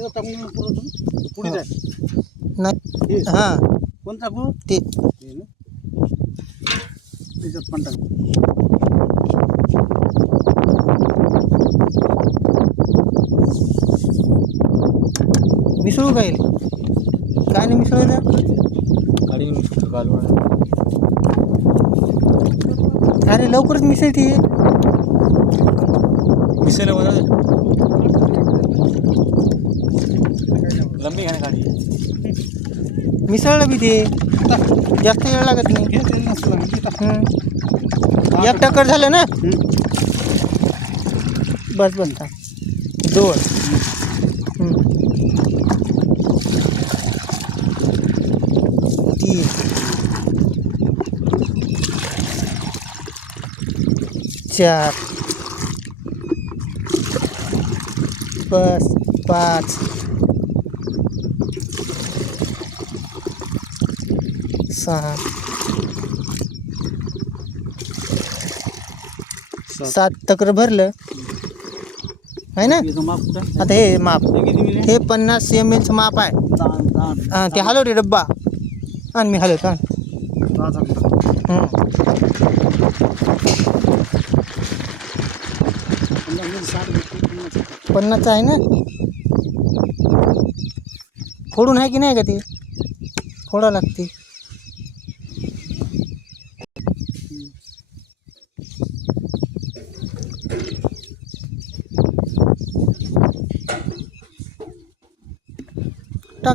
याच्यात टाकून पुढं पुढे जाय नाही हे हाँ कोण टाकू ते हे ना त्याच्यात पण टाकू मिसळू काय काय नाही मिसळायचं गाडी घालून अरे लवकरच मिसळते मिसळलं मला लंबी ना गाडी मिसळलं बी ते जास्त वेळ लागत नाही. हम्म. एक टक्कर झालं ना हम्म. बस बनता. दोन हम्म. तीन चार बस पाच सहा सात. तक्र भरलं. आहे ना? आता हे माप. हे पन्नास एम एलचं माप आहे. हा, ते हलव रे डब्बा. आणि मी हलवतो आण. पन्नास आहे ना? फोडून आहे की नाही का ते? फोडा लागते.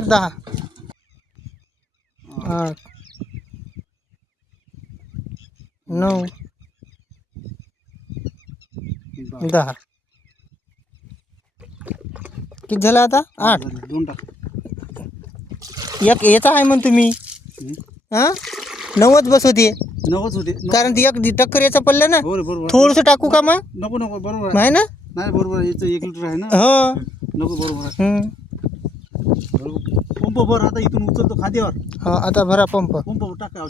दहा आठ। नऊ दहा. किती झालं आता? आठ। दोन टाक. एक याचा आहे म्हण तुम्ही? हम्म. हाँ? नव्वद बस होती. नव्वद होते. कारण ती एक टक्कर याचा पडलं ना. बरोबर बरोबर. थोडंसं टाकू का मग? नको नको बरोबर आहे. आहे ना? नाही बरोबर याचं एक लिटर आहे ना? हो. नको बरोबर आहे. हम्म. बरोबर. पंप भर आता इथून उचलतो खाद्यावर. हो आता भरा पंप. पंप टाका.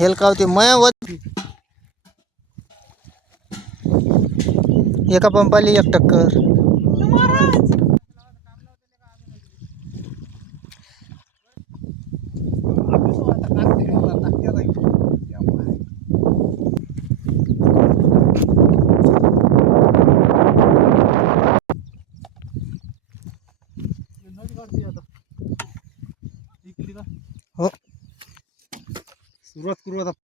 हेलकावते मया वत एका पंपाला एक टक्कर. हो सुरुवात करू आता